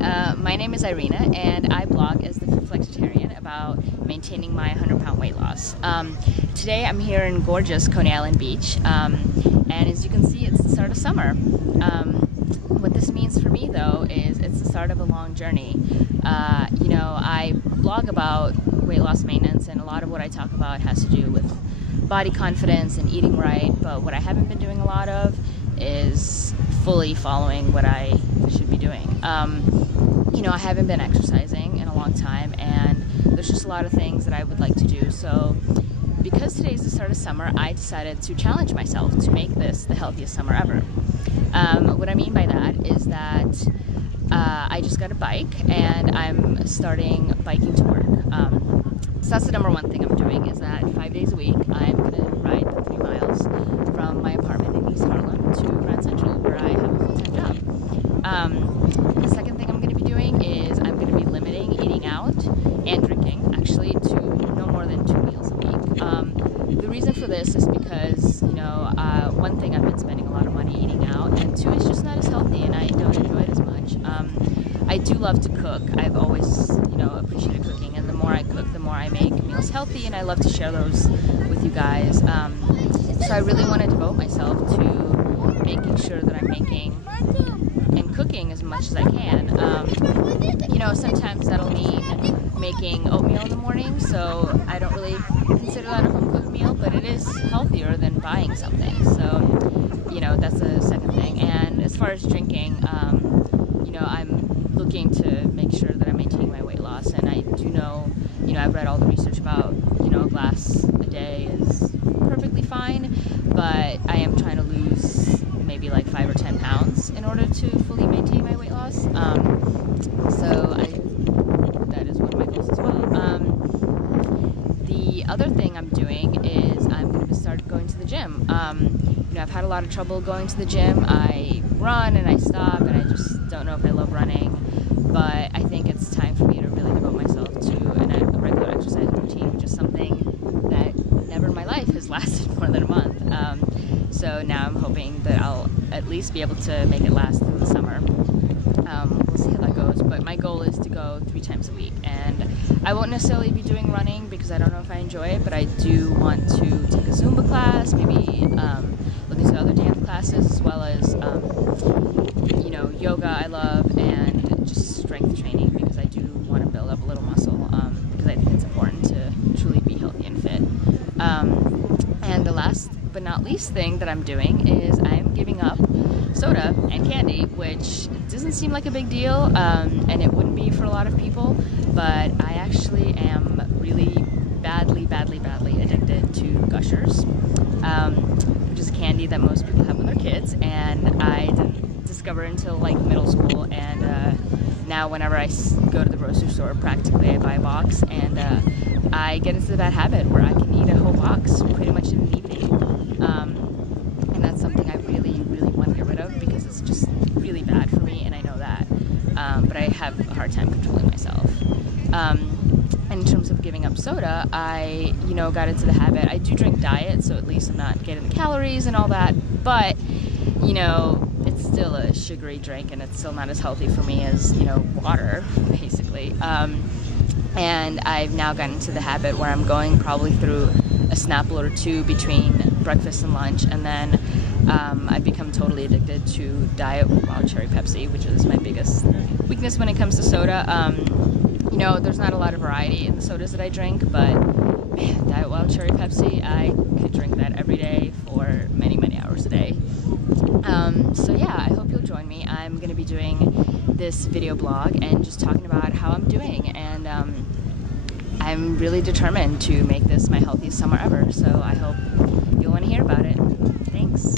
Hi, my name is Irina, and I blog as the Flexitarian about maintaining my 100-pound weight loss. Today I'm here in gorgeous Coney Island Beach, and as you can see, it's the start of summer. What this means for me, though, is it's the start of a long journey. I blog about weight loss maintenance, and a lot of what I talk about has to do with body confidence and eating right, but what I haven't been doing a lot of is fully following what I should be doing. I haven't been exercising in a long time, and there's just a lot of things that I would like to do. So because today's the start of summer, I decided to challenge myself to make this the healthiest summer ever. What I mean by that is that I just got a bike and I'm starting biking to work. So that's the number one thing I'm doing, is that 5 days a week I'm going to ride the 3 miles from my apartment in East Harlem to Grand Central, where I have a full-time job. The second thing I'm going to be doing is I'm going to be limiting eating out and drinking, actually, to no more than 2 meals a week. The reason for this is because, one thing, I've been spending a lot of money eating out, and two, it's just not as healthy and I don't enjoy it as much. I do love to cook. I've always, appreciated cooking, and the more I cook, the more I make meals healthy, and I love to share those with you guys. So I really want to devote myself to making sure that I'm making and cooking as much as I can. Sometimes that'll mean making oatmeal in the morning, so I don't really consider that a home-cooked meal, but it is healthier than buying something. So, that's the second thing. And as far as drinking, I'm looking to make sure that I'm maintaining my weight loss, and I do know, I've read all the research about, a glass a day is perfectly fine, but I am trying to lose maybe like 5 or 10 pounds in order to fully maintain my weight loss. That is one of my goals as well. The other thing I'm doing is I'm going to start going to the gym. I've had a lot of trouble going to the gym. I run and I stop, and I just don't know if I love running, but I think it's time for me to really devote myself to a regular exercise routine, which is something that never in my life has lasted more than a month. So now I'm hoping that I'll at least be able to make it last through the summer. We'll see how that goes, but my goal is to go 3 times a week, and I won't necessarily be doing running because I don't know if I enjoy it, but I do want to take a Zumba class, maybe look into other dance classes, as well as yoga I love, and just strength training, because I do want to build up a little muscle, because I think it's important to truly be healthy and fit. And the last but not least thing that I'm doing is I'm giving up soda and candy, which doesn't seem like a big deal, and it wouldn't be for a lot of people, but I actually am really badly addicted to Gushers, which is candy that most people have with their kids, and I didn't discover until like middle school, and now whenever I go to the grocery store, practically I buy a box, and I get into the bad habit where I can eat a whole box pretty much in an evening. And that's something I really want to get rid of, because it's just really bad for me, and I know that. But I have a hard time controlling myself. And in terms of giving up soda, I, got into the habit. I do drink diet, so at least I'm not getting the calories and all that, but, it's still a sugary drink, and it's still not as healthy for me as, water, basically. And I've now gotten into the habit where I'm going probably through a Snapple or 2 between breakfast and lunch, and then I've become totally addicted to Diet Wild Cherry Pepsi, which is my biggest weakness when it comes to soda. There's not a lot of variety in the sodas that I drink, but man, Diet Wild Cherry Pepsi, I could drink that every day for many hours a day. So yeah, I hope you'll join me. I'm going to be doing this video blog and just talking about how I'm doing, and I'm really determined to make this my healthiest summer ever, so I hope you'll want to hear about it. Thanks.